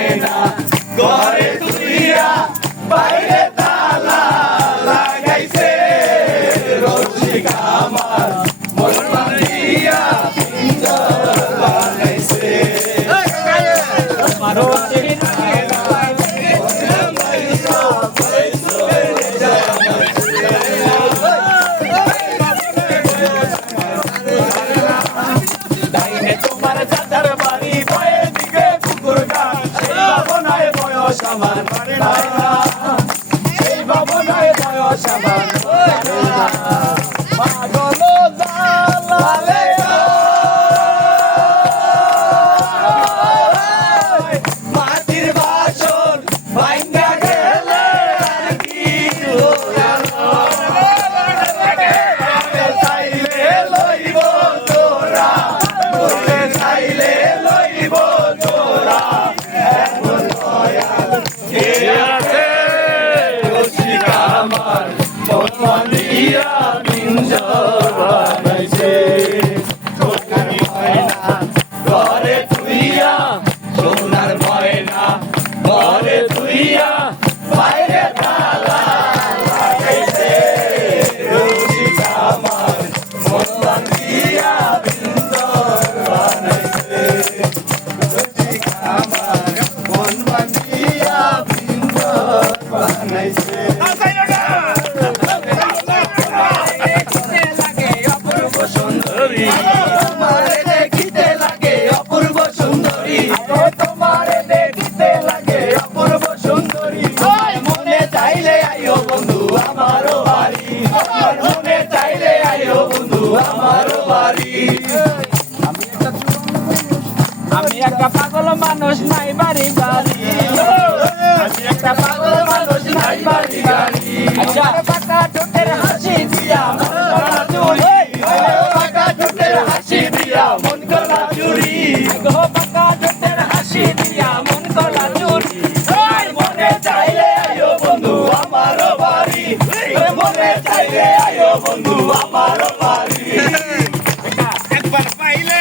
হয় না ঘরে আমার আর ময়না ঘরে তুইয়া বাইরে তালা বানাইছে। রুচি আমার মন দিয়া বিন্দর বানাইছে। আচ্ছা, আচ্ছা, আচ্ছা। সুন্দরী। আমার বাড়ি। আমি একটা পাগল মানুষ, নাই বাড়ি বাড়ি আমি একটা পাগল মানুষ, নাই বাড়ি বাড়ি আচ্ছা, Ekbar paile.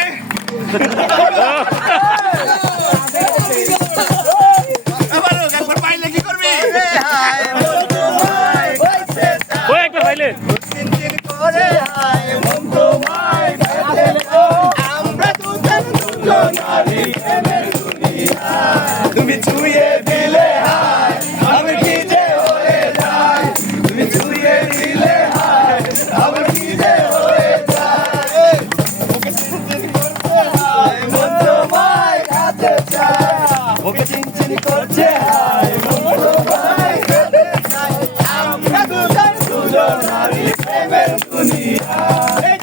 Ele é meu dunia.